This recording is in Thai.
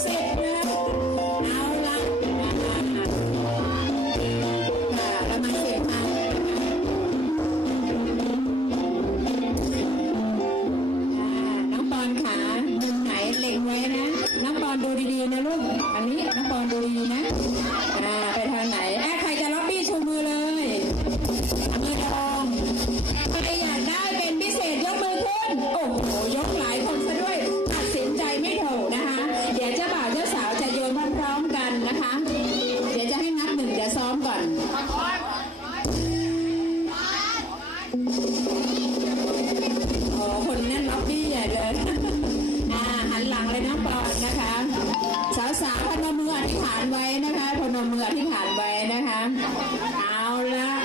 เสิบนะเอาละค่ะประมาณสิบพันน้องปอนขามุมไหนเล็งไว้นะ น้องปอนดูดีๆนะลูก อันนี้น้องปอนดูดีนะ อ่า ไปทางไหน ซ้อมก่อนโอ้คนแน่นล็อบบี้ใหญ่เลยอ่าหันหลังเลยน้องปอนนะคะ สาวๆพนมมืออธิษฐานไว้นะคะพนมมืออธิษฐานไว้นะคะ เอาละ